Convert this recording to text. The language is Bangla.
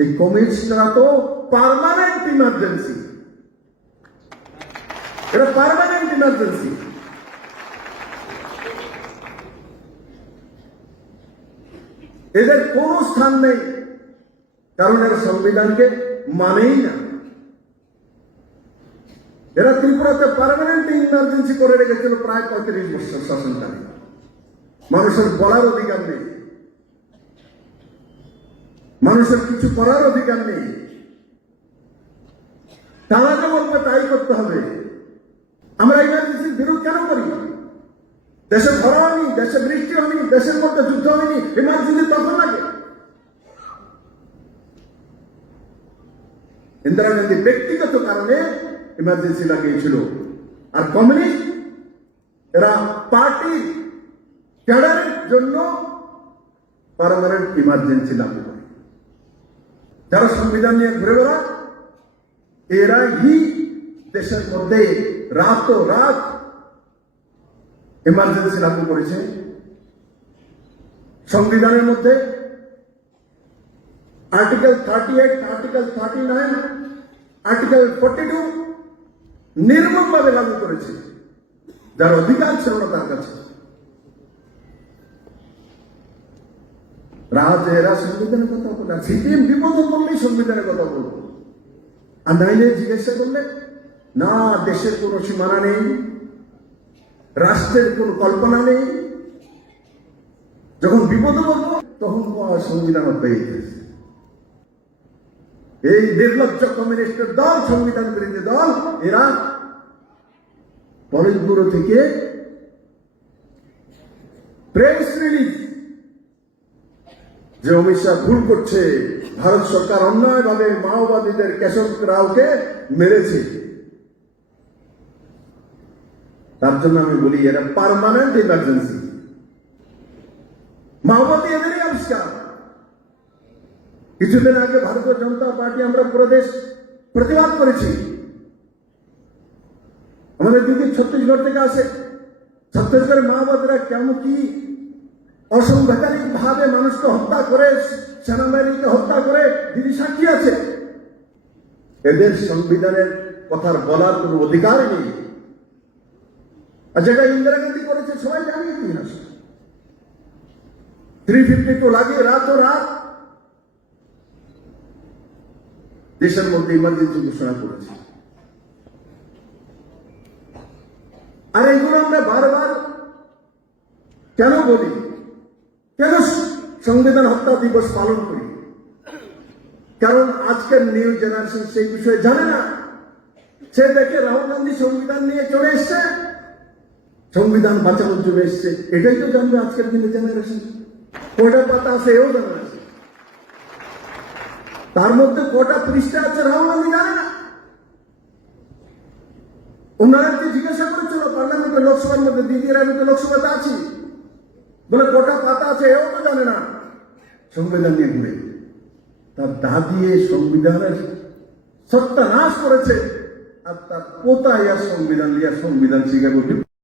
এই কমিশনরা তো পার্মানেন্ট ইমার্জেন্সি এটা পার্মানেন্ট ইমার্জেন্সি এদের কোনো স্থান নেই। কারণ এরা সংবিধানকে মানেই না। এরা ত্রিপুরাতে পার্মানেন্ট ইমার্জেন্সি করে রেখেছিল প্রায় পঁয়ত্রিশ বছর শাসনকালে। মানুষের বলার অধিকার নেই। মানুষের কিছু করার অধিকার নেই। তারা যে বলবে তাই করতে হবে। আমরা ইমার্জেন্সির বিরোধ কেন করি? দেশে খরা হয়নি, দেশে বৃষ্টি হয়নি, দেশের মধ্যে যুদ্ধ হয়নি ইমার্জেন্সি তখন লাগে। ইন্দিরা গান্ধী ব্যক্তিগত কারণে ইমার্জেন্সি লাগিয়েছিল। আর কমিউনিস্ট, এরা পার্টি ক্যাডারের জন্য পারমানেন্ট ইমার্জেন্সি লাগু করে। যারা সংবিধান নিয়ে ঘুরে বেড়ায়, এরাই দেশের মধ্যে রাত রাত ইমার্জেন্সি লাগু করেছে। সংবিধানের মধ্যে article thirty eight article thirty nine article forty two নির্মমভাবে লাগু করেছে। যার অধিকার ছিল না তার কাছে। রাজ এরা সংবিধানের কথা বলে, সিপিএম বিপদে বললেই সংবিধানের কথা বলব। আর নাইলে জিজ্ঞাসা করলে, না, দেশের কোনো সীমানা নেই, রাষ্ট্রের কোনো কল্পনা নেই। যখন বিপদে বলব তখন সংবিধান পেয়ে গেছে এই নির্লজ্জ কমিউনিস্টের দল, সংবিধান বিরোধী দল, এরা পলিটব্যুরো থেকে প্রেস রিলিজ যে অমিত শাহ ভুল করছে, ভারত সরকার অন্যায়ভাবে মাওবাদীদের কেশব রাওকে মেরেছে। তার জন্য আমি বলি, এরা পারমানেন্ট ইমার্জেন্সি মাওবাদী এদেরই আবিষ্কার। কিছুদিন আগে ভারতীয় জনতা পার্টি আমরা প্রদেশ প্রতিবাদ করেছি। আমাদের দিদি ছত্তিশগড় থেকে আসে, ছত্তিশগড়ের মাওবাদীরা কেমন কি অসাংবিধানিক ভাবে মানুষকে হত্যা করে, সেনাবাহিনীকে হত্যা করে দিদি সাক্ষী আছে। এদের সংবিধানের কথার বলার কোনো অধিকার নেই। আর যেটা ইন্দিরা গান্ধী করেছে, সবাই জানি ইতিহাস। থ্রি ফিফটি টু লাগিয়ে রাত ও রাত দেশের মধ্যে ইমার্জেন্সি ঘোষণা করেছে। আর এইগুলো আমরা বারবার কেন বলি? সংবিধান হত্যা দিবস পালন করি। কারণ আজকের নিউ জেনারেশন সেই বিষয়ে জানে না। সে দেখে রাহুল গান্ধী সংবিধান নিয়ে চলে এসছে। সংবিধান বাঁচানোর জন্য এসছে। এটাই তো জানবে আজকের দিনে জেনারেশন। কয়টা পাতা আছে এও জানা আছে। তার মধ্যে কটা পৃষ্ঠা আছে রাহুল গান্ধী জানে না। ওনারা যে জিজ্ঞাসা করেছিল পার্লামেন্টে, লোকসভার মধ্যে দিদির আমি তো লোকসভাতে আছি। বলে, কটা পাতা আছে এও তো জানে না। সংবিধান নিয়ে ঘুরে তার দাদি সংবিধানের সংবিধানের সত্যানাশ করেছে আর তার পোতা ইয়া সংবিধান ইয়া সংবিধান বলতে